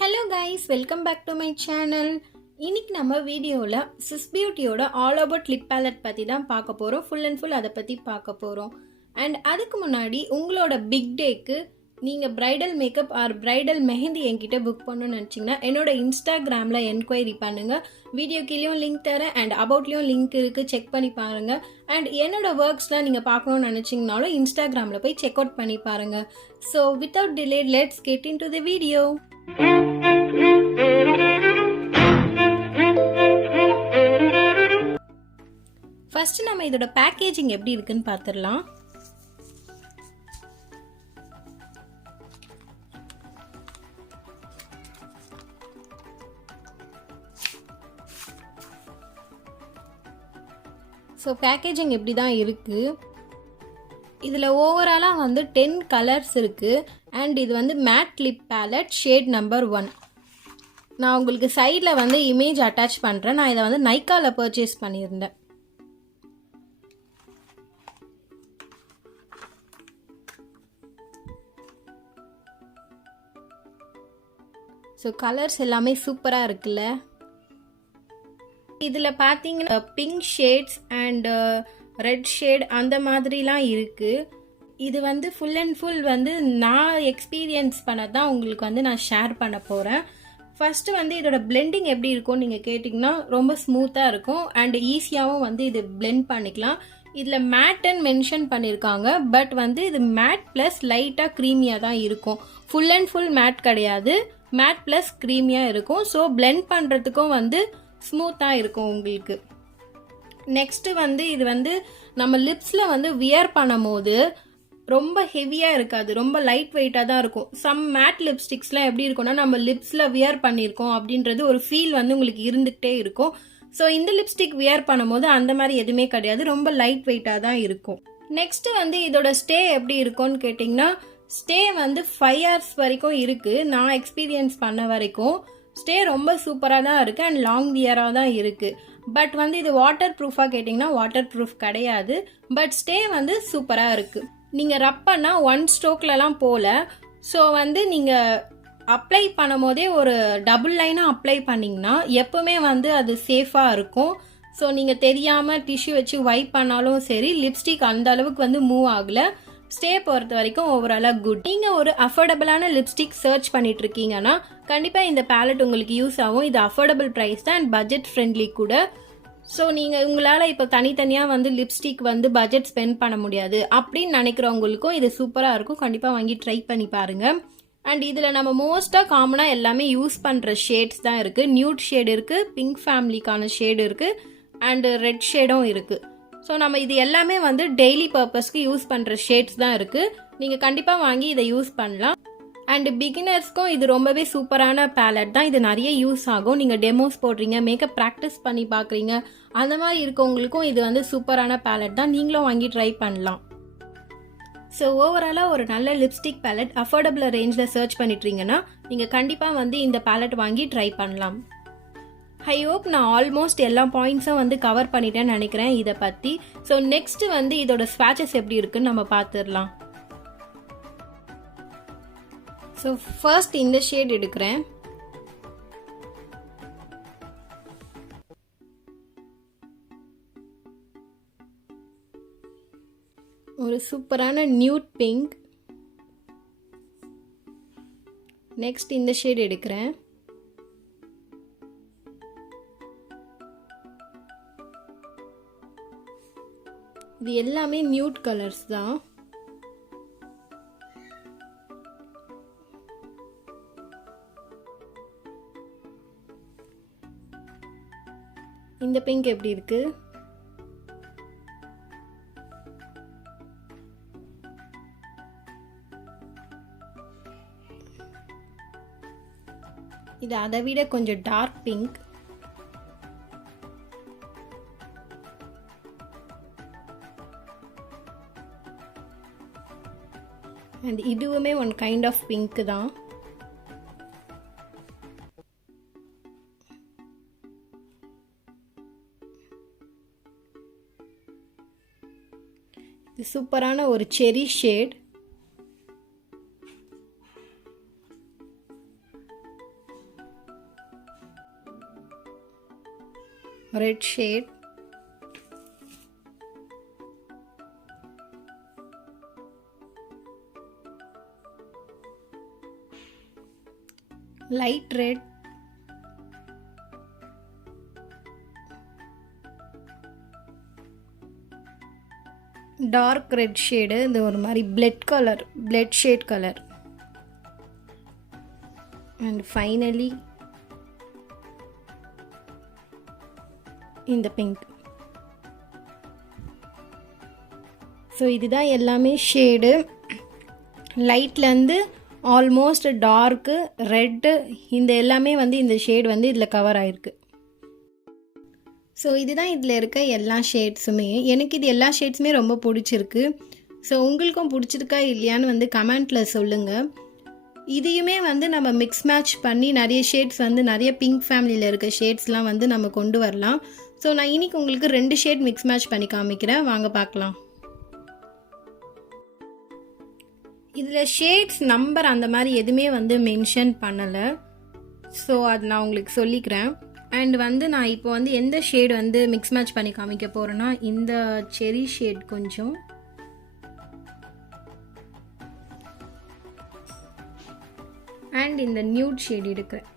Hello guys, welcome back to my channel. இன்னைக்கு நம்ம வீடியோல Sis Beautyயோட all about lip palette பத்தி தான் பார்க்க போறோம். Full and full அதை பத்தி பார்க்க போறோம். And அதுக்கு முன்னாடி உங்களோட பிக் டேக்கு நீங்க bridal makeup or bridal mehndi என்கிட்ட புக் பண்ணணும்னு நினைச்சீங்கன்னா என்னோட இன்ஸ்டாகிராம்ல என்கொயரி பண்ணுங்க. வீடியோ கீழேயும் லிங்க் தரேன் அண்ட் அபவுட்லயும் லிங்க் இருக்கு, செக் பண்ணி பாருங்க. அண்ட் என்னோட ஒர்க்ஸ்லாம் நீங்க பார்க்கணும்னு நினைச்சீங்கனாலும் இன்ஸ்டாகிராம்ல போய் செக் அவுட் பண்ணி பாருங்க. So without delay let's get in to the video. First நம்ம இதோட பேக்கேஜிங் எப்படி இருக்குன்னு பார்த்துடலாம். ஸோ பேக்கேஜிங் எப்படி தான் இருக்கு. இதில் ஓவராலாக வந்து 10 கலர்ஸ் இருக்குது. அண்ட் இது வந்து matte lip palette shade number 1. நான் உங்களுக்கு சைடில் வந்து இமேஜ் அட்டாச் பண்ணுறேன். நான் இதை வந்து நைக்காவில் பர்ச்சேஸ் பண்ணியிருந்தேன். ஸோ கலர்ஸ் எல்லாமே சூப்பராக இருக்குல்ல. இதில் பார்த்தீங்கன்னா pink shades and red shade அந்த மாதிரிலாம் இருக்குது. இது வந்து ஃபுல் அண்ட் ஃபுல் வந்து நான் எக்ஸ்பீரியன்ஸ் பண்ணதான் உங்களுக்கு வந்து நான் ஷேர் பண்ண போகிறேன். ஃபஸ்ட்டு வந்து இதோட பிளெண்டிங் எப்படி இருக்கும்னு நீங்கள் கேட்டிங்கன்னா ரொம்ப ஸ்மூத்தாக இருக்கும் அண்ட் ஈஸியாகவும் வந்து இது பிளெண்ட் பண்ணிக்கலாம். இதில் மேட்டுன்னு மென்ஷன் பண்ணியிருக்காங்க. பட் வந்து இது மேட் ப்ளஸ் லைட்டாக க்ரீமியாக தான் இருக்கும். ஃபுல் அண்ட் ஃபுல் மேட் கிடையாது, மேட் ப்ளஸ் க்ரீமியாக இருக்கும். ஸோ பிளெண்ட் பண்ணுறதுக்கும் வந்து ஸ்மூத்தாக இருக்கும் உங்களுக்கு. நெக்ஸ்ட்டு வந்து இது வந்து நம்ம லிப்ஸில் வந்து வியர் பண்ணும் போது ரொம்ப ஹெவியாக இருக்காது, ரொம்ப லைட் வெயிட்டாக தான் இருக்கும். சம் மேட் லிப்ஸ்டிக்ஸ்லாம் எப்படி இருக்கும்னா நம்ம லிப்ஸில் வியர் பண்ணியிருக்கோம் அப்படின்றது ஒரு ஃபீல் வந்து உங்களுக்கு இருந்துகிட்டே இருக்கும். ஸோ இந்த லிப்ஸ்டிக் வியர் பண்ணும்போது அந்த மாதிரி எதுவுமே கிடையாது, ரொம்ப லைட் வெயிட்டாக தான் இருக்கும். நெக்ஸ்ட்டு வந்து இதோட ஸ்டே எப்படி இருக்கும்னு கேட்டிங்கன்னா ஸ்டே வந்து 5 hours வரைக்கும் இருக்குது. நான் எக்ஸ்பீரியன்ஸ் பண்ண வரைக்கும் ஸ்டே ரொம்ப சூப்பராக தான் இருக்குது அண்ட் லாங் வியராக தான் இருக்குது. பட் வந்து இது வாட்டர் ப்ரூஃபாக கேட்டிங்கன்னா வாட்டர் ப்ரூஃப் கிடையாது. பட் ஸ்டே வந்து சூப்பராக இருக்குது. நீங்கள் ரப் பண்ணால் 1 ஸ்ட்ரோக்லலாம் போகல. ஸோ வந்து நீங்கள் அப்ளை பண்ணும் போதே ஒரு டபுள் லைனாக அப்ளை பண்ணிங்கன்னா எப்போவுமே வந்து அது சேஃபாக இருக்கும். ஸோ நீங்கள் தெரியாமல் டிஷ்யூ வச்சு வைப் பண்ணாலும் சரி, லிப்ஸ்டிக் அந்த அளவுக்கு வந்து மூவ் ஆகலை. ஸ்டே பொறுத்த வரைக்கும் ஓவராலாக குட். நீங்கள் ஒரு அஃபோர்டபுளான லிப்ஸ்டிக் சர்ச் பண்ணிட்டு இருக்கீங்கன்னா கண்டிப்பாக இந்த பேலட் உங்களுக்கு யூஸ் ஆகும். இது அஃபோர்டபுள் ப்ரைஸ் தான் அண்ட் பட்ஜெட் ஃப்ரெண்ட்லி கூட. ஸோ நீங்கள் உங்களால் இப்போ தனித்தனியாக வந்து லிப்ஸ்டிக் வந்து பட்ஜெட் ஸ்பெண்ட் பண்ண முடியாது அப்படின்னு நினைக்கிறவங்களுக்கும் இது சூப்பராக இருக்கும். கண்டிப்பாக வாங்கி ட்ரை பண்ணி பாருங்கள். அண்ட் இதில் நம்ம மோஸ்ட்டாக காமனாக எல்லாமே யூஸ் பண்ணுற ஷேட்ஸ் தான் இருக்குது. நியூட் ஷேட் இருக்குது, பிங்க் ஃபேமிலிக்கான ஷேடு இருக்குது அண்டு ரெட் ஷேடும் இருக்குது. ஸோ நம்ம இது எல்லாமே வந்து டெய்லி பர்பஸ்க்கு யூஸ் பண்ணுற ஷேட்ஸ் தான் இருக்குது. நீங்கள் கண்டிப்பாக வாங்கி இதை யூஸ் பண்ணலாம். அண்ட் பிகினர்ஸ்க்கும் இது ரொம்பவே சூப்பரான பேலட் தான். இது நிறைய யூஸ் ஆகும். நீங்கள் டெமோஸ் போடுறீங்க, மேக்கப் ப்ராக்டிஸ் பண்ணி பார்க்குறீங்க, அந்த மாதிரி இருக்கவங்களுக்கும் இது வந்து சூப்பரான பேலட் தான். நீங்களும் வாங்கி ட்ரை பண்ணலாம். ஸோ ஓவராலாக ஒரு நல்ல லிப்ஸ்டிக் பேலட் அஃபோர்டபுள் ரேஞ்சில் சர்ச் பண்ணிட்டுருங்கன்னா நீங்கள் கண்டிப்பாக வந்து இந்த பேலட் வாங்கி ட்ரை பண்ணலாம். ஐ ஹோப் நான் ஆல்மோஸ்ட் எல்லா பாயிண்ட்ஸும் வந்து கவர் பண்ணிட்டேன்னு நினைக்கிறேன் இதை பற்றி. ஸோ நெக்ஸ்ட் வந்து இதோட ஸ்வாட்சஸ் எப்படி இருக்குன்னு நம்ம பார்த்துடலாம். ஸோ ஃபர்ஸ்ட் இந்த ஷேட் எடுக்கிறேன். ஒரு சூப்பரான நியூட் பிங்க். நெக்ஸ்ட் இந்த ஷேட் எடுக்கிறேன். இது எல்லாமே நியூட் கலர்ஸ் தான். இந்த பிங்க் எப்படி இருக்கு? இது அதை விட கொஞ்சம் டார்க் பிங்க். அண்ட் இதுவுமே ஒன் கைண்ட் ஆஃப் பிங்க் தான். இது சூப்பரான ஒரு cherry shade. Red shade, light red, dark red shade, இது ஒரு மாதிரி blood shade colour, and finally இந்த பிங்க். ஸோ இதுதான் எல்லாமே ஷேடு. லைட்லேருந்து ஆல்மோஸ்ட் டார்க்கு, ரெட்டு, இந்த எல்லாமே வந்து இந்த ஷேட் வந்து இதில் கவர் ஆகிருக்கு. ஸோ இதுதான் இதில் இருக்க எல்லா ஷேட்ஸுமே. எனக்கு இது எல்லா ஷேட்ஸுமே ரொம்ப பிடிச்சிருக்கு. ஸோ உங்களுக்கும் பிடிச்சிருக்கா இல்லையான்னு வந்து கமெண்ட்டில் சொல்லுங்கள். இதையுமே வந்து நம்ம மிக்ஸ் மேட்ச் பண்ணி நிறைய ஷேட்ஸ் வந்து நிறைய பிங்க் ஃபேமிலியில் இருக்க ஷேட்ஸ்லாம் வந்து நம்ம கொண்டு வரலாம். ஸோ நான் இன்றைக்கி உங்களுக்கு 2 ஷேட் மிக்ஸ் மேட்ச் பண்ணி காமிக்கிறேன், வாங்க பார்க்கலாம். இதில் ஷேட்ஸ் நம்பர் அந்த மாதிரி எதுவுமே வந்து மென்ஷன் பண்ணலை. ஸோ அது நான் உங்களுக்கு சொல்லிக்கிறேன். அண்ட் வந்து நான் இப்போ வந்து எந்த ஷேட் வந்து மிக்ஸ் மேட்ச் பண்ணி காமிக்க போகிறேன்னா, இந்த செரி ஷேட் கொஞ்சம், அண்ட் இந்த நியூட் ஷேட் எடுக்கிறேன்.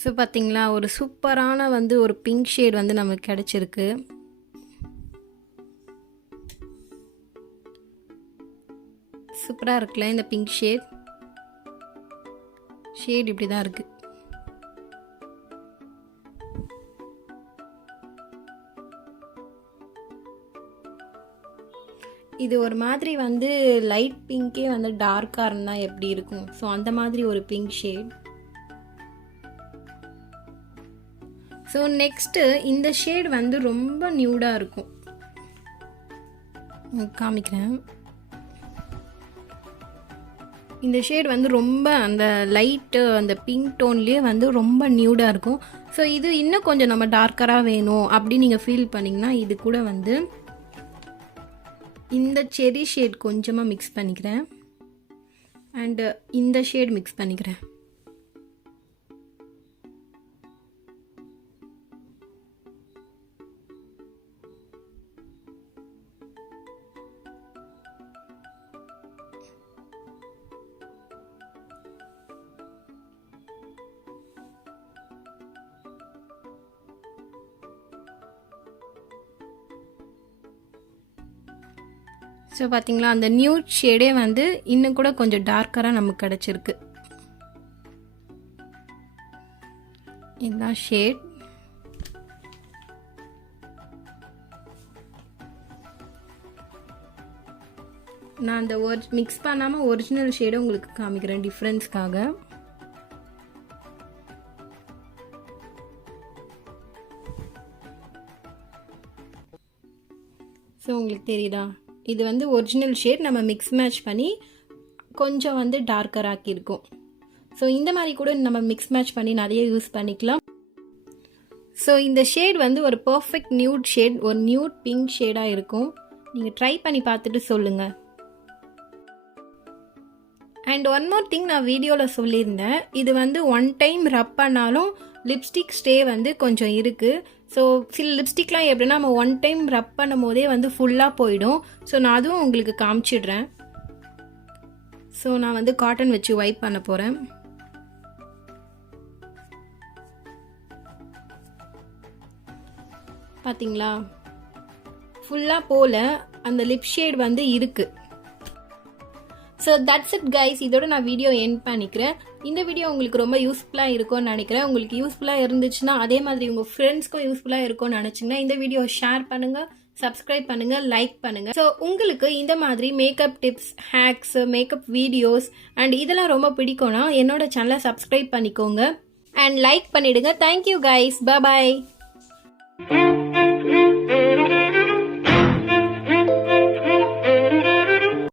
ஸோ பார்த்தீங்களா, ஒரு சூப்பரான வந்து ஒரு பிங்க் ஷேட் வந்து நமக்கு கிடச்சிருக்கு. சூப்பராக இருக்குல்ல இந்த பிங்க் ஷேட் இப்படி தான் இருக்குது. இது ஒரு மாதிரி வந்து லைட் பிங்கே வந்து டார்க்காக இருந்தால் எப்படி இருக்கும், ஸோ அந்த மாதிரி ஒரு பிங்க் ஷேட். ஸோ நெக்ஸ்ட்டு இந்த ஷேட் வந்து ரொம்ப நியூடாக இருக்கும், காமிக்கிறேன். இந்த ஷேட் வந்து ரொம்ப அந்த லைட்டு அந்த பிங்க் டோன்லேயே வந்து ரொம்ப நியூடாக இருக்கும். ஸோ இது இன்னும் கொஞ்சம் நம்ம டார்க்கராக வேணும் அப்படின்னு நீங்கள் ஃபீல் பண்ணிங்கன்னா இது கூட வந்து இந்த செரி ஷேட் கொஞ்சமாக மிக்ஸ் பண்ணிக்கிறேன், அண்டு இந்த ஷேட் மிக்ஸ் பண்ணிக்கிறேன். ஸோ பார்த்தீங்களா, அந்த நியூட் ஷேடே வந்து இன்னும் கூட கொஞ்சம் டார்க்கராக நமக்கு கிடச்சிருக்கு. இதுதான் ஷேட். நான் அந்த மிக்ஸ் பண்ணாமல் ஒரிஜினல் ஷேடை உங்களுக்கு காமிக்கிறேன் டிஃப்ரென்ஸ்க்காக. ஸோ உங்களுக்கு தெரியுதா, இது வந்து ஒரிஜினல் ஷேட் நம்ம மிக்ஸ் மேட்ச் பண்ணி கொஞ்சம் வந்து டார்க்கர் ஆக்கியிருக்கோம். ஸோ இந்த மாதிரி கூட நம்ம மிக்ஸ் மேட்ச் பண்ணி நிறைய யூஸ் பண்ணிக்கலாம். ஸோ இந்த ஷேட் வந்து ஒரு பர்ஃபெக்ட் நியூட் ஷேட், ஒரு நியூட் பிங்க் ஷேடாக இருக்கும். நீங்கள் ட்ரை பண்ணி பார்த்துட்டு சொல்லுங்கள். அண்ட் ஒன் மோர் திங் நான் வீடியோவில் சொல்லியிருந்தேன், இது வந்து 1 டைம் ரப் பண்ணாலும் லிப்ஸ்டிக் ஸ்டே வந்து கொஞ்சம் இருக்குது. ஸோ சில லிப்ஸ்டிக்லாம் எப்படின்னா நம்ம 1 டைம் ரப் பண்ணும் போதே வந்து ஃபுல்லாக போயிடும். ஸோ நான் அதுவும் உங்களுக்கு காமிச்சிடுறேன். ஸோ நான் வந்து காட்டன் வச்சு வைப் பண்ண போகிறேன். பார்த்தீங்களா, ஃபுல்லாக போல் அந்த லிப் ஷேட் வந்து இருக்குது. ஸோ தட்ஸ் இட் கைஸ், இதோட நான் வீடியோ எண்ட் பண்ணிக்கிறேன். இந்த வீடியோ உங்களுக்கு ரொம்ப யூஸ்ஃபுல்லாக இருக்கும்னு நினைக்கிறேன். உங்களுக்கு யூஸ்ஃபுல்லாக இருந்துச்சுன்னா, அதே மாதிரி உங்கள் ஃப்ரெண்ட்ஸ்க்கும் யூஸ்ஃபுல்லாக இருக்கும்னு நினச்சிங்கன்னா இந்த வீடியோ ஷேர் பண்ணுங்கள், சப்ஸ்கிரைப் பண்ணுங்கள், லைக் பண்ணுங்கள். ஸோ உங்களுக்கு இந்த மாதிரி makeup tips, hacks, makeup videos and இதெல்லாம் ரொம்ப பிடிக்கும்னா என்னோட சேனலை சப்ஸ்கிரைப் பண்ணிக்கோங்க அண்ட் லைக் பண்ணிவிடுங்க. தேங்க்யூ கைஸ், பாய்.